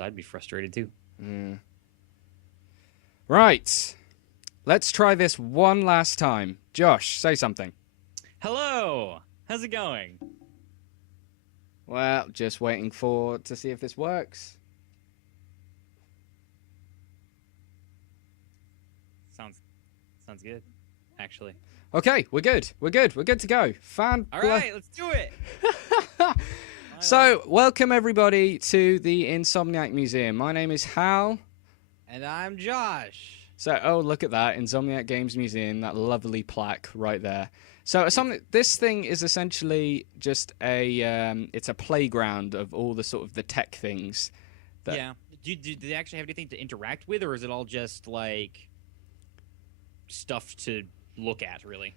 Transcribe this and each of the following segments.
I'd be frustrated too. Mm. Right. Let's try this one last time. Josh, say something. Hello, how's it going? Well, just waiting to see if this works. Sounds good, actually. Okay, we're good. We're good. We're good to go. All right, let's do it. So, welcome everybody to the Insomniac Museum. My name is Hal. And I'm Josh. So, oh, look at that. Insomniac Games Museum, that lovely plaque right there. So, this thing is essentially just it's a playground of all the sort of the tech things. Yeah. Do they actually have anything to interact with, or is it all just, like, stuff to look at, really?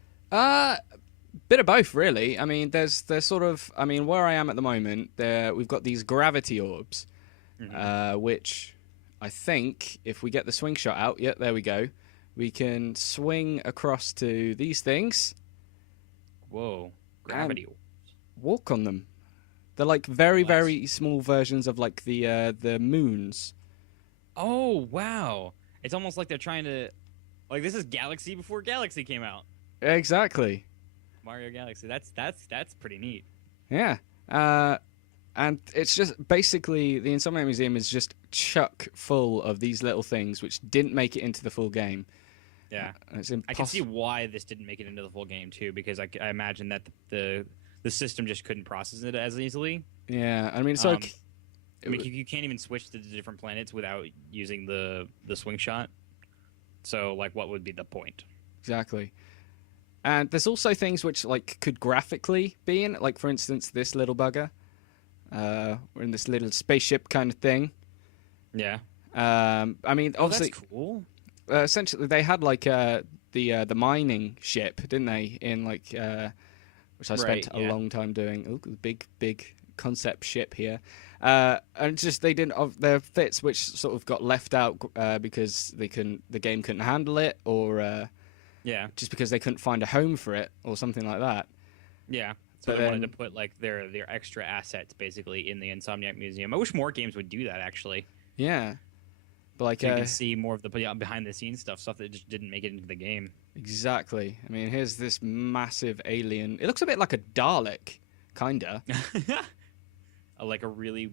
Bit of both, really. I mean, there's sort of, I mean, where I am at the moment, we've got these gravity orbs, which I think if we get the swing shot out, yeah, there we go, we can swing across to these things. Whoa, gravity orbs. Walk on them. They're like very small versions of like the moons. Oh wow! It's almost like they're trying to, like, this is Galaxy before Galaxy came out. Exactly. Mario Galaxy. That's pretty neat. Yeah. And it's just basically the Insomniac Museum is just chock full of these little things which didn't make it into the full game. Yeah, it's I can see why this didn't make it into the full game too, because I imagine that the system just couldn't process it as easily. Yeah, I mean, it's like, I mean, you can't even switch to the different planets without using the swing shot. So, like, what would be the point? Exactly. And there's also things which like could graphically be in, like for instance this little bugger. We're in this little spaceship kind of thing. Yeah. I mean, obviously, that's cool. Essentially, they had like the mining ship, didn't they? In like which I spent a long time doing. Oh, big concept ship here. And just they didn't. There fits which sort of got left out because the game couldn't handle it, or yeah, just because they couldn't find a home for it, or something like that. Yeah. So they wanted to put like their extra assets basically in the Insomniac Museum. I wish more games would do that, actually. Yeah. But like, so you can see more of the behind the scenes stuff that just didn't make it into the game. Exactly. I mean, here's this massive alien. It looks a bit like a Dalek, kinda. Like a really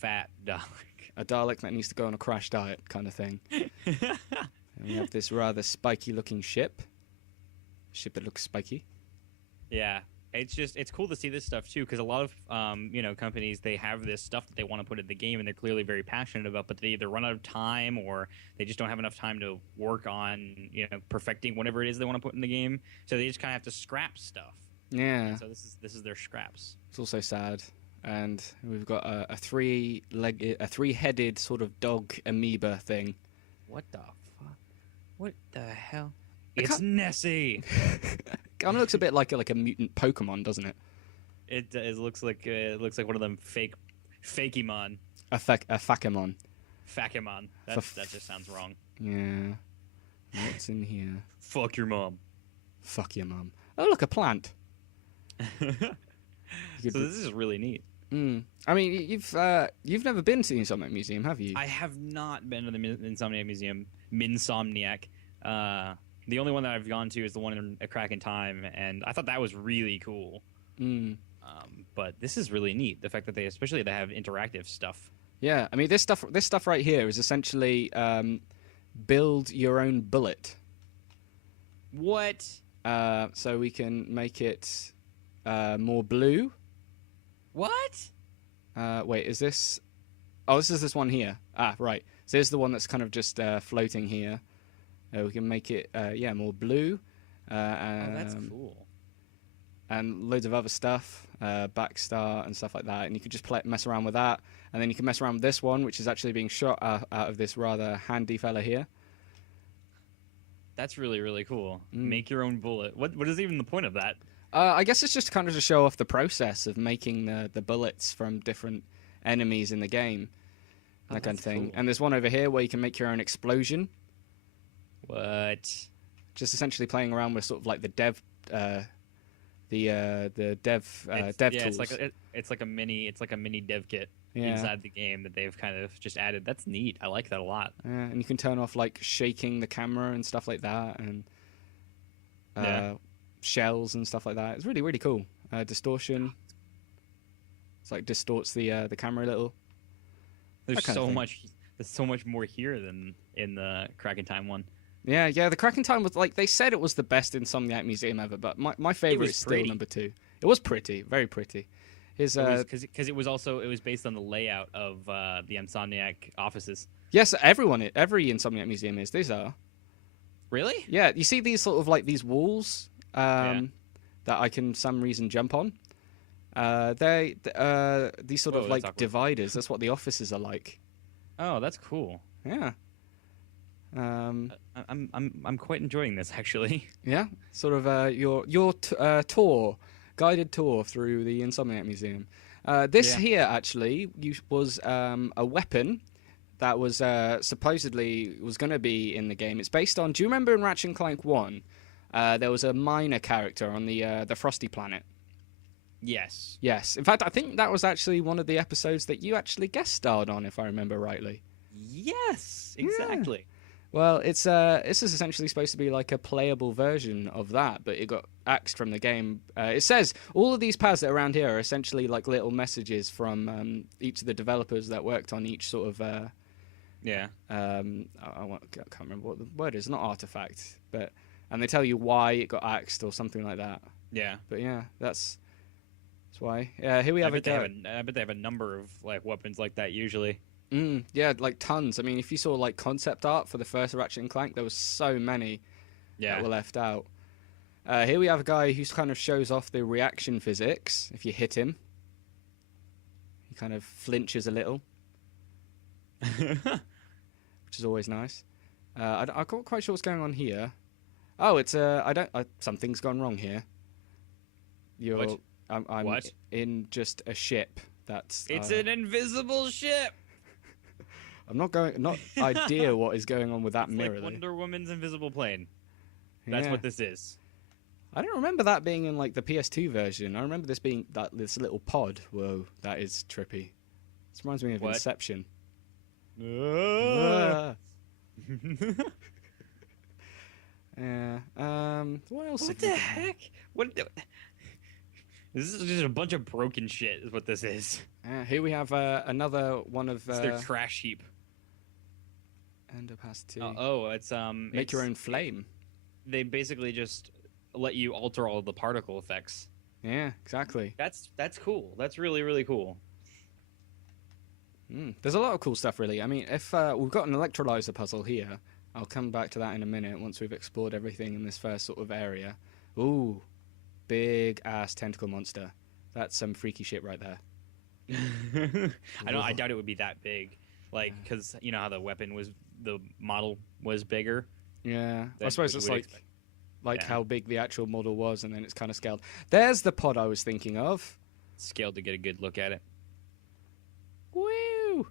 fat Dalek. A Dalek that needs to go on a crash diet, kind of thing. And we have this rather spiky-looking ship. Ship that looks spiky. Yeah. It's cool to see this stuff too, because a lot of companies, they have this stuff that they want to put in the game and they're clearly very passionate about, but they either run out of time or they just don't have enough time to work on perfecting whatever it is they want to put in the game. So they just kind of have to scrap stuff. Yeah. And so this is their scraps. It's also sad, and we've got a three-headed sort of dog amoeba thing. What the fuck? What the hell? It's Nessie. Kind of looks a bit like a mutant Pokemon, doesn't it? It looks like one of them fakemon. A Fakemon. Fakemon. That just sounds wrong. Yeah. What's in here? Fuck your mom. Fuck your mom. Oh, look, a plant. So this is really neat. I mean, you've never been to the Insomniac Museum, have you? I have not been to the Insomniac Museum. Minsomniac. The only one that I've gone to is the one in A Crack in Time, and I thought that was really cool. But this is really neat. The fact that they have interactive stuff. Yeah, I mean, this stuff right here is essentially build your own bullet. What? So we can make it more blue. What? Wait, is this? Oh, this is this one here. Ah, right. So here's the one that's kind of just floating here. We can make it, more blue. That's cool. And loads of other stuff, Backstar and stuff like that. And you could just mess around with that. And then you can mess around with this one, which is actually being shot out of this rather handy fella here. That's really, really cool. Make your own bullet. What is even the point of that? I guess it's just kind of to show off the process of making the bullets from different enemies in the game. That kind of thing. Cool. And there's one over here where you can make your own explosion. What? Just essentially playing around with sort of like the dev dev tools. it's like a mini dev kit. inside the game that they've kind of just added. That's neat. I like that a lot. Yeah, and you can turn off like shaking the camera and stuff like that, and shells and stuff like that. It's really, really cool. Distortion. It's like distorts the camera a little. There's so much. There's so much more here than in the Crack in Time one. Yeah. The Crack in Time was like they said it was the best Insomniac Museum ever, but my favorite is still number 2. It was pretty, very pretty. Because it was based on the layout of the Insomniac offices. Yes, every Insomniac Museum is. These are. Really? Yeah, you see these sort of like these walls that I can some reason jump on. These sort of like dividers. That's what the offices are like. Oh, that's cool. Yeah. I'm quite enjoying this actually. Yeah, sort of your guided tour through the Insomniac Museum. This here actually was a weapon that was supposedly was going to be in the game. It's based on. Do you remember in Ratchet Clank 1? There was a miner character on the Frosty planet. Yes. Yes. In fact, I think that was actually one of the episodes that you actually guest starred on, if I remember rightly. Yes, exactly. Yeah. Well, this is essentially supposed to be like a playable version of that, but it got axed from the game. It says all of these pads that are around here are essentially like little messages from each of the developers that worked on each sort of. I can't remember what the word is. Not artifact, and they tell you why it got axed or something like that. Yeah. But yeah, that's why. Here we have I bet they have a number of like weapons like that usually. Yeah, like tons. I mean, if you saw like concept art for the first Ratchet and Clank, there was so many that were left out. Here we have a guy who kind of shows off the reaction physics. If you hit him, he kind of flinches a little, which is always nice. I'm not quite sure what's going on here. Oh, it's something's gone wrong here. I'm what? In just a ship. It's an invisible ship. I'm not idea what is going on with that mirror. Like Wonder Woman's invisible plane. That's what this is. I don't remember that being in like the PS2 version. I remember this being this little pod. Whoa, that is trippy. This reminds me of Inception. Yeah. What else? What the heck? This is just a bunch of broken shit. Is what this is. Here we have another one of. It's their trash heap. End opacity. It's Make your own flame. They basically just let you alter all the particle effects. Yeah, exactly. That's cool. That's really, really cool. There's a lot of cool stuff, really. I mean, if we've got an electrolyzer puzzle here, I'll come back to that in a minute once we've explored everything in this first sort of area. Ooh, big ass tentacle monster. That's some freaky shit right there. I doubt it would be that big, like because you know how the model was bigger. Yeah, I suppose it's like how big the actual model was, and then it's kind of scaled. There's the pod I was thinking of. Scaled to get a good look at it. Woo!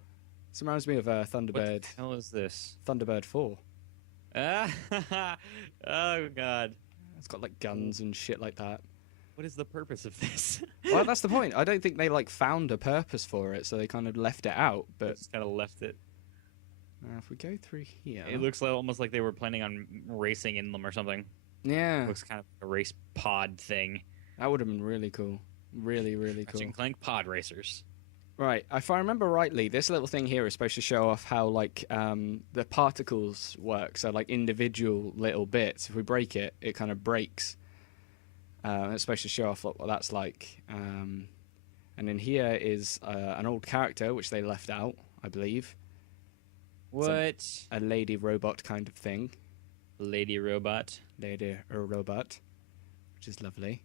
This reminds me of Thunderbird. What the hell is this? Thunderbird 4. Oh god! It's got like guns and shit like that. What is the purpose of this? Well, that's the point. I don't think they like found a purpose for it, so they kind of left it out. But just kind of left it. If we go through here, it looks almost like they were planning on racing in them or something. Yeah, it looks kind of a race pod thing. That would have been really cool. Really, really cool. Ratchet Clank pod racers. Right. If I remember rightly, this little thing here is supposed to show off how like the particles work. So like individual little bits. If we break it, it kind of breaks. It's supposed to show off what that's like. And then here is an old character which they left out, I believe. What? A lady robot kind of thing. Lady robot, which is lovely.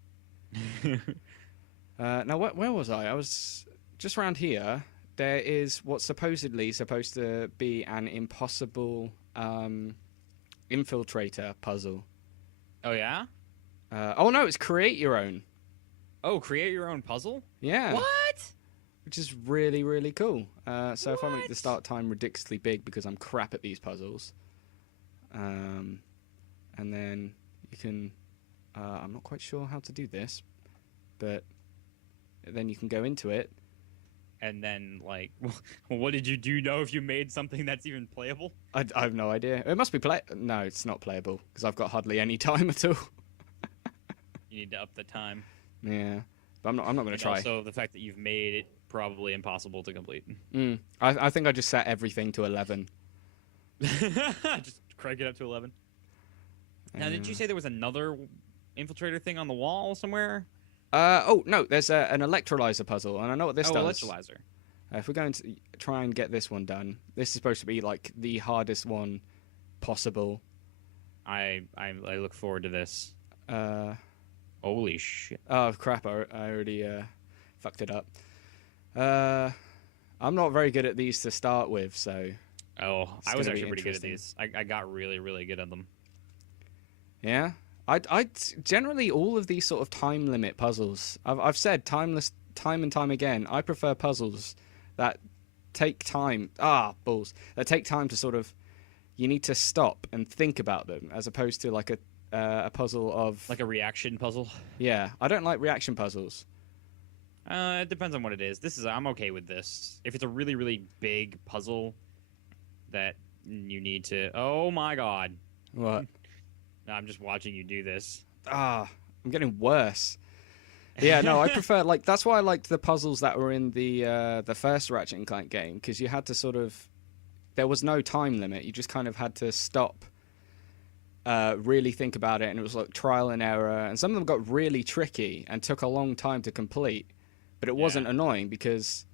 Now, where was I? I was just around here. There is what's supposedly supposed to be an impossible infiltrator puzzle. Oh yeah? Oh no, it's create your own. Oh, create your own puzzle? Yeah. What? Which is really, really cool. So if I make the start time ridiculously big because I'm crap at these puzzles, and then you can, I'm not quite sure how to do this, but then you can go into it, and then like, what did you do? Know if you made something that's even playable? I have no idea. It must be No, it's not playable because I've got hardly any time at all. You need to up the time. Yeah, but I'm not going to try. Also, the fact that you've made it probably impossible to complete. I think I just set everything to 11. Just crank it up to 11. Now, did you say there was another infiltrator thing on the wall somewhere? Oh no, there's an electrolyzer puzzle, and I know what this does. Electrolyzer. If we're going to try and get this one done, this is supposed to be like the hardest one possible. I look forward to this. Holy shit! Oh crap! I already fucked it up. I'm not very good at these to start with, so. Oh, I was actually pretty good at these. I got really, really good at them. Yeah, I generally all of these sort of time limit puzzles. I've said time and time again. I prefer puzzles that take time. That take time to sort of. You need to stop and think about them, as opposed to like a puzzle of like a reaction puzzle. Yeah, I don't like reaction puzzles. It depends on what it is. I'm okay with this. If it's a really, really big puzzle that you need to. Oh my god! What? No, I'm just watching you do this. I'm getting worse. Yeah, no, I prefer that's why I liked the puzzles that were in the first Ratchet and Clank game, because you had to sort of. There was no time limit. You just kind of had to stop. Really think about it, and it was like trial and error, and some of them got really tricky and took a long time to complete, but it wasn't annoying because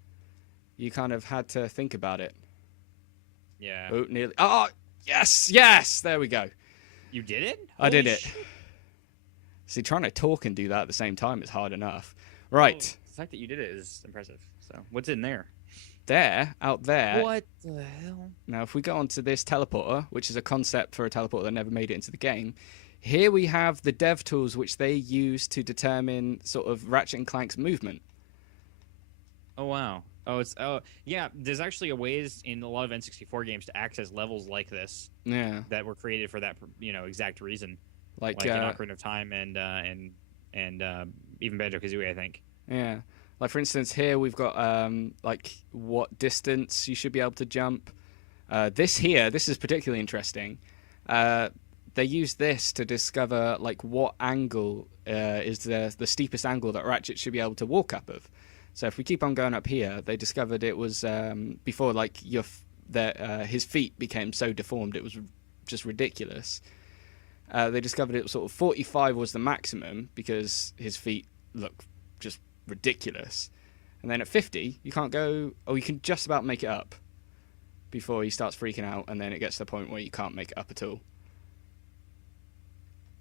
you kind of had to think about it. Yeah. Oh, nearly. Oh, yes, there we go. You did it? I did it. See, trying to talk and do that at the same time is hard enough. Right. Well, the fact that you did it is impressive. So, what's in there? Out there. What the hell? Now, if we go onto this teleporter, which is a concept for a teleporter that never made it into the game, here we have the dev tools which they use to determine sort of Ratchet and Clank's movement. Oh, wow. Yeah, there's actually ways in a lot of N64 games to access levels like this. Yeah. That were created for that, exact reason. Like in Ocarina of Time and even Banjo-Kazooie, I think. Yeah. Like, for instance, here we've got, what distance you should be able to jump. This is particularly interesting. They use this to discover, what angle is the steepest angle that Ratchet should be able to walk up of. So if we keep on going up here, they discovered it was, before, his feet became so deformed, it was just ridiculous. They discovered it was sort of 45 was the maximum because his feet look just ridiculous, and then at 50 you can't go, or you can just about make it up before he starts freaking out, and then it gets to the point where you can't make it up at all.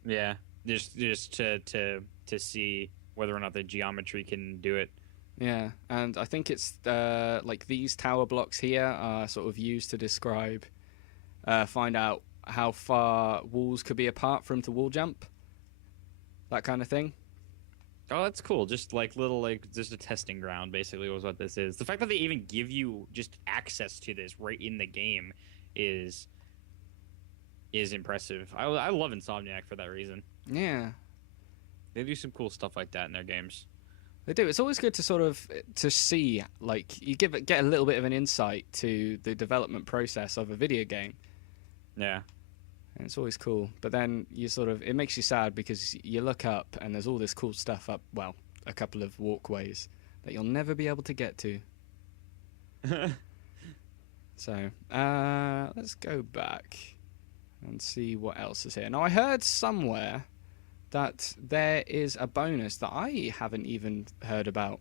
Yeah, just to see whether or not the geometry can do it. Yeah, and I think it's these tower blocks here are sort of used to describe find out how far walls could be apart for him to wall jump, that kind of thing. Oh, that's cool. Just just a testing ground, basically, was what this is. The fact that they even give you just access to this right in the game is impressive. I love Insomniac for that reason. Yeah. They do some cool stuff like that in their games. They do. It's always good to sort of to see, you get a little bit of an insight to the development process of a video game. Yeah. And it's always cool, but then it makes you sad because you look up and there's all this cool stuff up, a couple of walkways that you'll never be able to get to. So, let's go back and see what else is here. Now, I heard somewhere that there is a bonus that I haven't even heard about.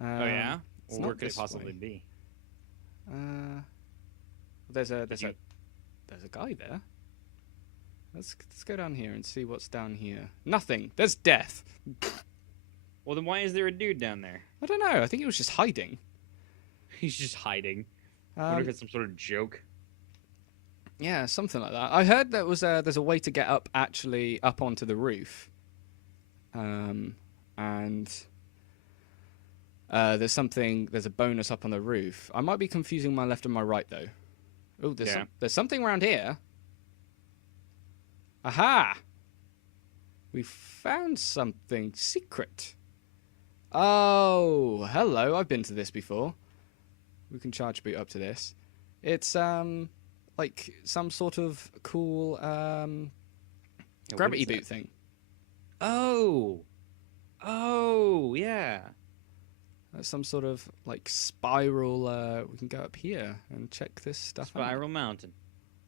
Oh, yeah? Well, where could it possibly be? There's a guy there. Let's go down here and see what's down here. Nothing. There's death. Well, then why is there a dude down there? I don't know. I think he was just hiding. He's just hiding. I wonder if it's some sort of joke. Yeah, something like that. I heard that there's a way to get up onto the roof. And there's a bonus up on the roof. I might be confusing my left and my right though. Oh, there's something around here. Aha! We found something secret. Oh, hello. I've been to this before. We can charge boot up to this. It's like some sort of cool gravity boot thing. Oh, yeah. Some sort of like spiral. We can go up here and check this stuff out. Spiral Mountain.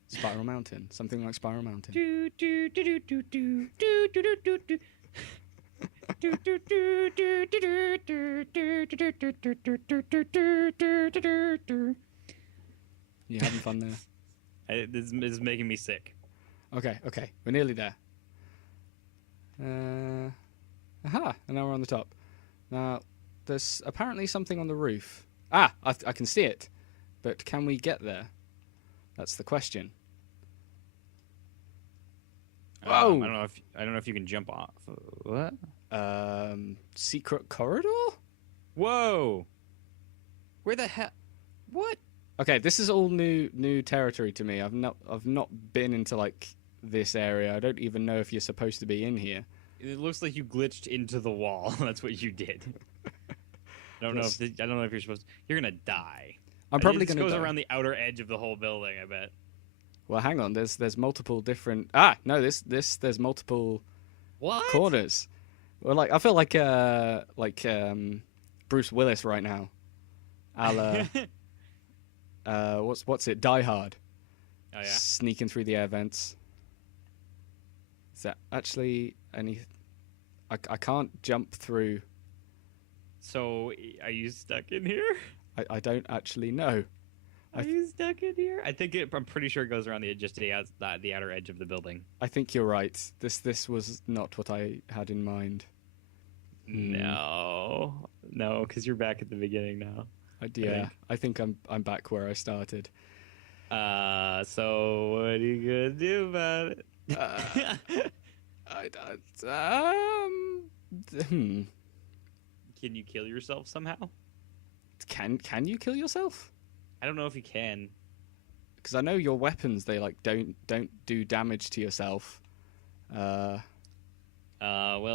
Spiral Mountain. Something like Spiral Mountain. You having fun there? This is making me sick. Okay. We're nearly there. Aha! And now we're on the top. Now, there's apparently something on the roof. I can see it. But can we get there? That's the question. Whoa! I don't know if you can jump off. What? Secret corridor? Whoa! Where the hell? What? Okay, this is all new territory to me. I've not been into like this area. I don't even know if you're supposed to be in here. It looks like you glitched into the wall. That's what you did. I don't know if you're supposed to. You're gonna die. I'm probably gonna. It goes die. around the outer edge of the whole building. I bet. Well, hang on. There's multiple different. No. There's multiple. What? Corners. Well, like I feel like Bruce Willis right now. What's it? Die Hard. Oh yeah. Sneaking through the air vents. Is that actually any? I can't jump through. So are you stuck in here? I don't actually know. Are you stuck in here? I'm pretty sure it goes around the outer edge of the building. I think you're right. This was not what I had in mind. No, because you're back at the beginning now. I think I'm back where I started. So what are you gonna do about it? Can you kill yourself somehow? Can you kill yourself? I don't know if you can. Because I know your weapons, they like don't do damage to yourself. Well,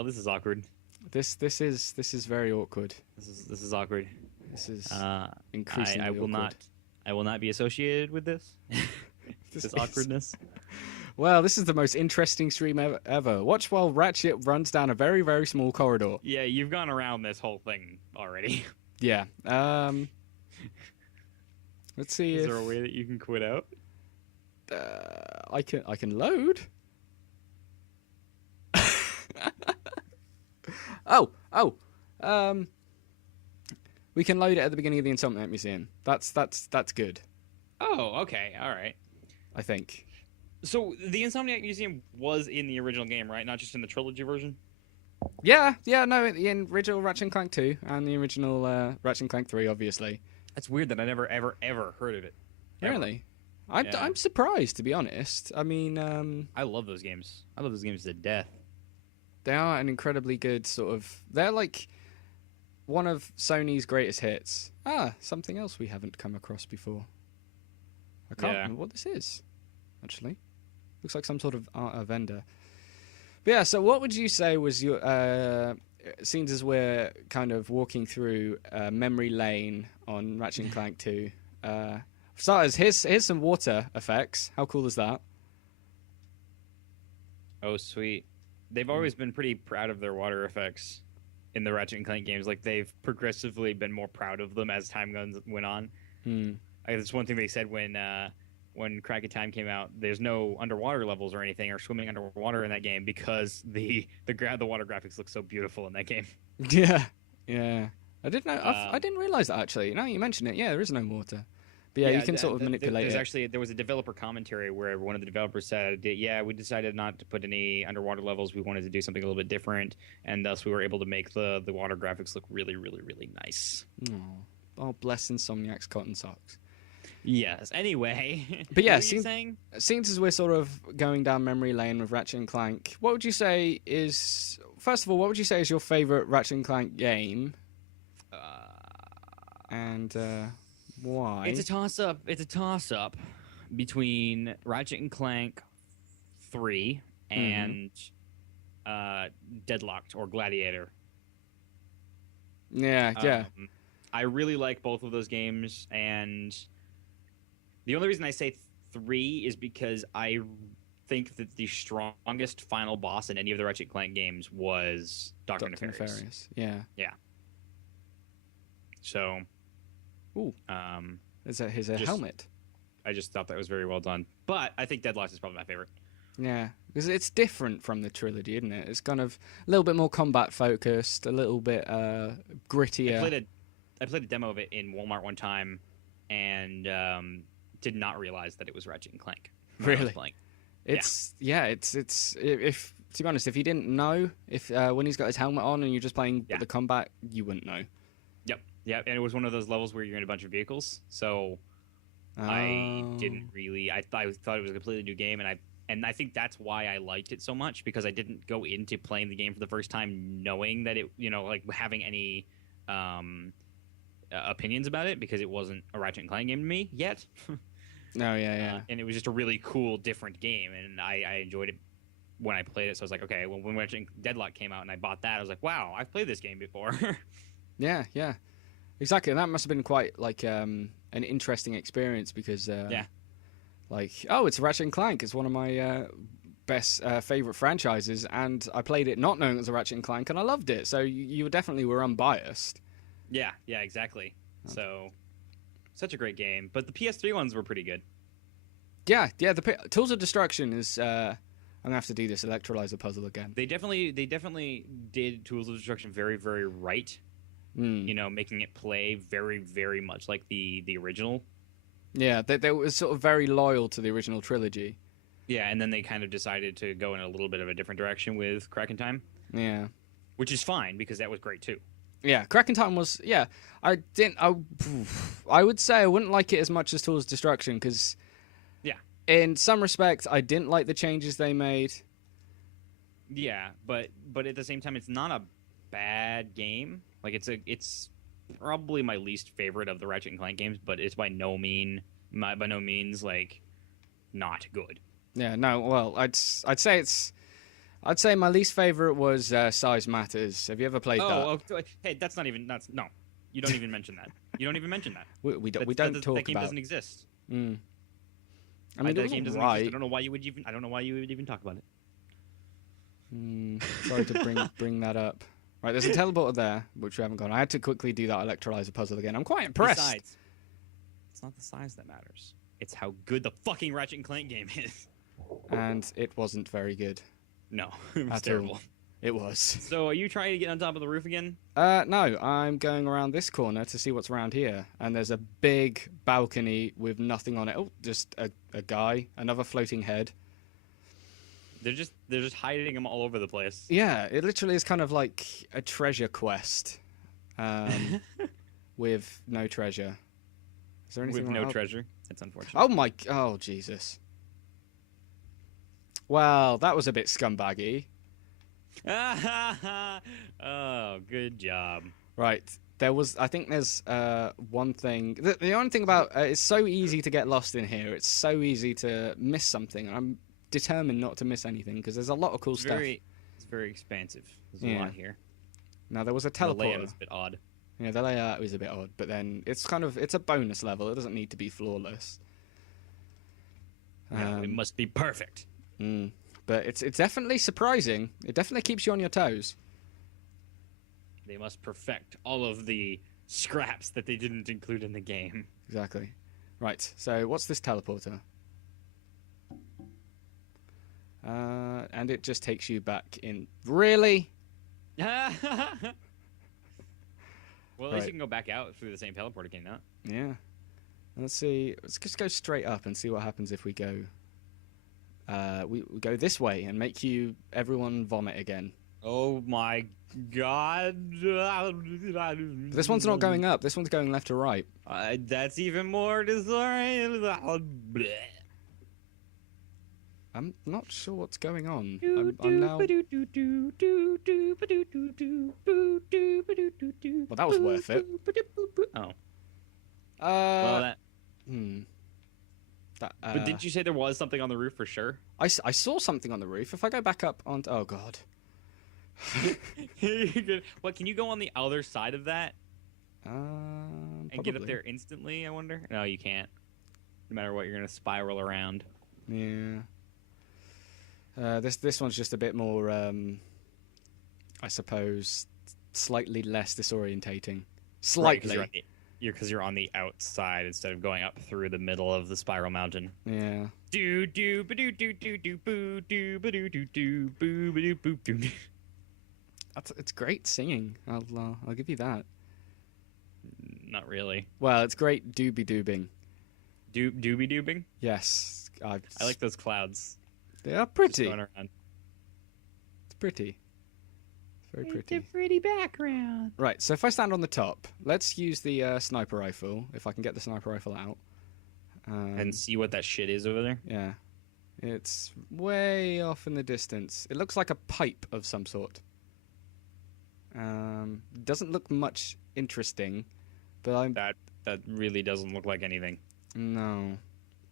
this is awkward. This is very awkward. This is awkward. This is increasingly I will awkward. I will not be associated with this. This awkwardness. Well, this is the most interesting stream ever. Watch while Ratchet runs down a very, very small corridor. Yeah, you've gone around this whole thing already. Yeah. Let's see. Is there a way that you can quit out? I can load. We can load it at the beginning of the Insomniac Museum. That's good. Oh, okay, all right. I think. So the Insomniac Museum was in the original game, right? Not just in the trilogy version? Yeah, no, in original Ratchet Clank 2 and the original Ratchet Clank 3, obviously. That's weird that I never, ever heard of it. Ever. Really? I'm surprised, to be honest. I mean... I love those games. I love those games to death. They are an incredibly good sort of... They're like one of Sony's greatest hits. Something else we haven't come across before. I can't remember what this is, actually. Looks like some sort of vendor. But yeah, so what would you say was your... Seems as we're kind of walking through memory lane on Ratchet Clank 2. For starters, here's some water effects. How cool is that? Oh, sweet. They've always been pretty proud of their water effects in the Ratchet Clank games. Like, they've progressively been more proud of them as time went on. That's one thing they said when Crack of Time came out. There's no underwater levels or anything or swimming underwater in that game because the water graphics look so beautiful in that game. Yeah. I didn't know. I didn't realize that, actually. Now you mention it, yeah, there is no water. But yeah, you can sort of manipulate it. There was a developer commentary where one of the developers said, yeah, we decided not to put any underwater levels. We wanted to do something a little bit different, and thus we were able to make the water graphics look really, really, really nice. Oh, bless Insomniac's cotton socks. Yes. Anyway, but yeah, what were you saying? Seems as we're sort of going down memory lane with Ratchet and Clank, what would you say is... First of all, what would you say is your favourite Ratchet and Clank game? And... why? It's a toss-up. It's a toss-up between Ratchet and Clank 3 and Deadlocked or Gladiator. Yeah, yeah. I really like both of those games, and the only reason I say 3 is because I think that the strongest final boss in any of the Ratchet Clank games was Dr. Nefarious. Yeah. Yeah. So, ooh, is that his helmet? I just thought that was very well done. But I think Deadlocked is probably my favorite. Yeah, because it's different from the trilogy, isn't it? It's kind of a little bit more combat focused, a little bit grittier. I played a demo of it in Walmart one time, and did not realize that it was Ratchet and Clank. Really? It's if to be honest, if you didn't know, if when he's got his helmet on and you're just playing the combat, you wouldn't know. Yep, and it was one of those levels where you're in a bunch of vehicles, so I didn't really. I thought it was a completely new game, and I think that's why I liked it so much, because I didn't go into playing the game for the first time knowing that it, like having any opinions about it, because it wasn't a Ratchet and Clank game to me yet. No, yeah. And it was just a really cool, different game, and I enjoyed it when I played it. So I was like, okay, when Ratchet Deadlock came out and I bought that, I was like, wow, I've played this game before. Yeah. Exactly, and that must have been quite like an interesting experience, because like, oh, it's Ratchet and Clank. It's one of my best favorite franchises, and I played it not knowing it was a Ratchet and Clank, and I loved it. So you definitely were unbiased. Yeah, exactly. So such a great game, but the PS3 ones were pretty good. Yeah. The Tools of Destruction is. I'm gonna have to do this electrolyzer puzzle again. They definitely did Tools of Destruction very, very right. Making it play very, very much like the original. Yeah, they were sort of very loyal to the original trilogy. Yeah, and then they kind of decided to go in a little bit of a different direction with Crack in Time. Yeah. Which is fine, because that was great too. Yeah, Crack in Time was, I would say I wouldn't like it as much as Tools of Destruction, because in some respects I didn't like the changes they made. Yeah, but at the same time, it's not a bad game. Like, it's probably my least favorite of the Ratchet and Clank games, but it's by no means like not good. Yeah, no. Well, I'd say my least favorite was Size Matters. Have you ever played that? Oh, hey, no. You don't even mention that. You don't even mention that. We don't talk about that game doesn't exist. Mm. I mean, that game doesn't exist. I don't know why you would even talk about it. Sorry to bring that up. Right, there's a teleporter there, which we haven't gone. I had to quickly do that electrolyzer puzzle again. I'm quite impressed. Besides, it's not the size that matters. It's how good the fucking Ratchet and Clank game is. And it wasn't very good. No, it was terrible. It was. So are you trying to get on top of the roof again? No, I'm going around this corner to see what's around here. And there's a big balcony with nothing on it. Oh, just a guy, another floating head. They're just hiding them all over the place. Yeah, it literally is kind of like a treasure quest, with no treasure. Is there anything with no treasure? That's unfortunate. Oh Jesus. Well, that was a bit scumbaggy. Oh, good job. Right. I think there's one thing. The only thing about it's so easy to get lost in here. It's so easy to miss something. I'm determined not to miss anything, because there's a lot of cool stuff. It's very expansive. There's a lot here. Now, there was a teleporter. The layout is a bit odd. Yeah, the layout is a bit odd, but then it's a bonus level. It doesn't need to be flawless. No, it must be perfect. But it's definitely surprising. It definitely keeps you on your toes. They must perfect all of the scraps that they didn't include in the game. Exactly. Right, so what's this teleporter? And it just takes you back in. Really? Well, at least you can go back out through the same teleporter, can you not? Yeah. Let's see. Let's just go straight up and see what happens if we go. We go this way and make everyone vomit again. Oh my god! This one's not going up. This one's going left to right. That's even more disorienting. I'm not sure what's going on. I'm now. Well, that was worth it. Oh. Well, that. But did you say there was something on the roof for sure? I saw something on the roof. If I go back up on... Oh, God. What, can you go on the other side of that and get up Probably. there instantly, I wonder? No, you can't. No matter what, you're going to spiral around. Yeah. This one's just a bit more, I suppose, slightly less disorientating. Slightly. Right, because you're on the outside instead of going up through the middle of the spiral mountain. Yeah. Do do ba do do do do boo do ba do do do boo ba do boop do. It's great singing. I'll give you that. Not really. Well, it's great doobie doobing. Doobie doobing? Yes. I like those clouds. They are pretty. Just going around. It's pretty. It's very pretty. It's a pretty background. Right, so if I stand on the top, let's use the sniper rifle, if I can get the sniper rifle out. And see what that shit is over there? Yeah. It's way off in the distance. It looks like a pipe of some sort. Doesn't look much interesting, but That really doesn't look like anything. No.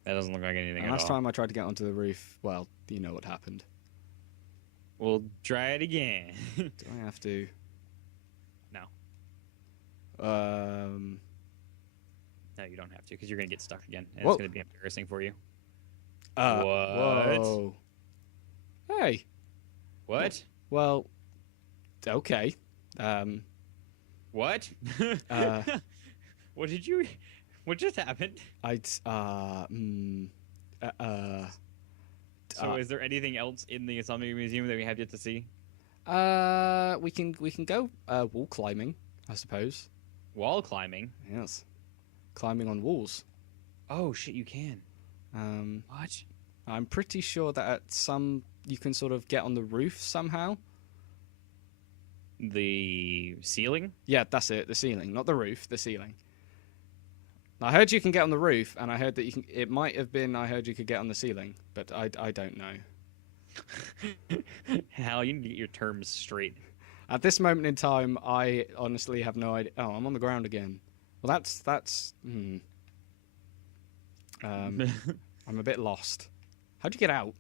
That doesn't look like anything And at last all. time I tried to get onto the roof, well, you know what happened. We'll try it again. Do I have to? No. No, No, you don't have to, because you're going to get stuck again. And Whoa. it's going to be embarrassing for you. What? Whoa. Hey. What? Well, okay. What? What did you... What just happened? So is there anything else in the Insomniac Museum that we have yet to see? We can go wall climbing, I suppose. Wall climbing? Yes. Climbing on walls. Oh, shit, you can. What? I'm pretty sure that at some you can sort of get on the roof somehow. The ceiling? Yeah, that's it. The ceiling, not the roof. The ceiling. I heard you can get on the roof, and I heard that you can. It might have been I heard you could get on the ceiling, but I don't know. Hal, you need to get your terms straight. At this moment in time, I honestly have no idea. Oh, I'm on the ground again. Well, that's. I'm a bit lost. How'd you get out?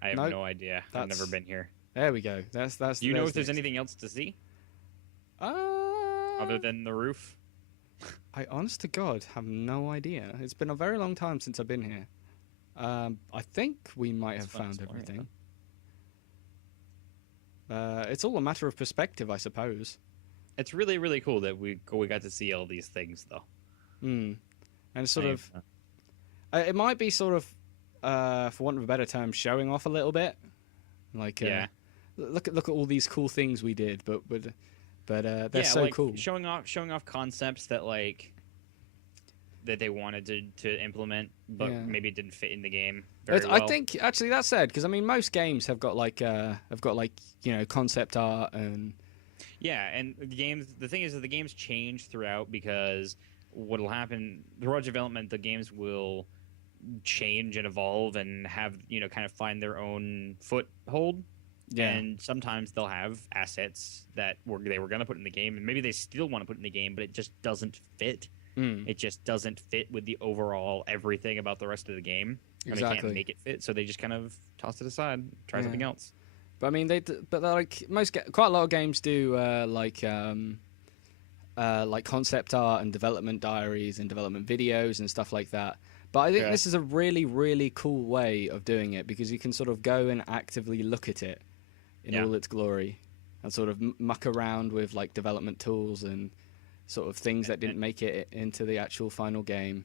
I have no idea. I've never been here. There we go. That's. Do you know if there's anything else to see other Other than the roof? I, honest to God, have no idea. It's been a very long time since I've been here. I think we might have found everything. It's all a matter of perspective, I suppose. It's really, really cool that we got to see all these things, though. And sort of, it might be sort of, for want of a better term, showing off a little bit. Like, yeah. Look at all these cool things we did, but they're so like cool. Showing off concepts that that they wanted to implement, but maybe it didn't fit in the game very well. I think actually that's said because I mean most games have got like concept art and and the thing is that the games change throughout because what'll happen throughout development, the games will change and evolve and have kind of find their own foothold. Yeah. And sometimes they'll have assets that they were going to put in the game, and maybe they still want to put in the game, but it just doesn't fit. It just doesn't fit with the overall everything about the rest of the game. Exactly. And they can't make it fit, so they just kind of toss it aside, try something else. But I mean, they're like quite a lot of games do like concept art and development diaries and development videos and stuff like that. But I think this is a really, really cool way of doing it because you can sort of go and actively look at it in all its glory and sort of muck around with like development tools and sort of things that didn't make it into the actual final game.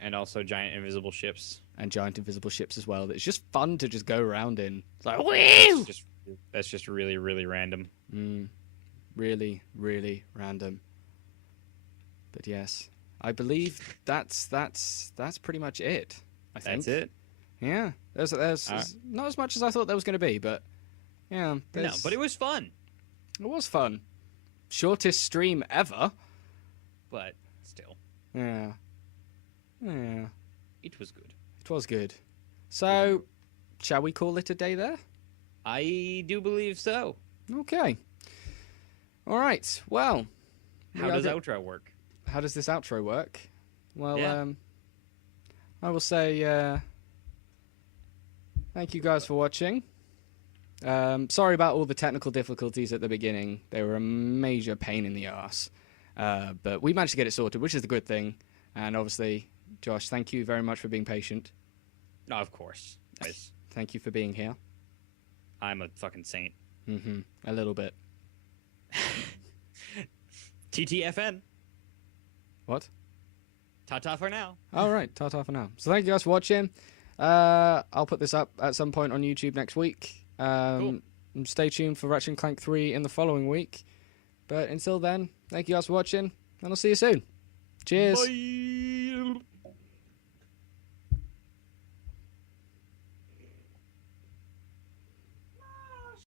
And also giant invisible ships. And giant invisible ships as well. It's just fun to just go around in. It's like, whee! That's just really, really random. Really, really random. But yes, I believe that's pretty much it. I think that's it. Yeah, there's not as much as I thought there was going to be, but yeah, no, but it was fun. It was fun. Shortest stream ever, but still, yeah, it was good. It was good. So, shall we call it a day there? I do believe so. Okay. All right. Well, how does outro work? How does this outro work? Well, I will say thank you guys for watching. Sorry about all the technical difficulties at the beginning. They were a major pain in the ass. But we managed to get it sorted, which is the good thing. And obviously, Josh, thank you very much for being patient. No, of course. Guys. Thank you for being here. I'm a fucking saint. Mm-hmm. A little bit. TTFN. What? Ta-ta for now. All right, ta-ta for now. So thank you guys for watching. I'll put this up at some point on YouTube next week. Cool. Stay tuned for Ratchet Clank 3 in the following week. But until then, thank you guys for watching, and I'll see you soon. Cheers. Bye.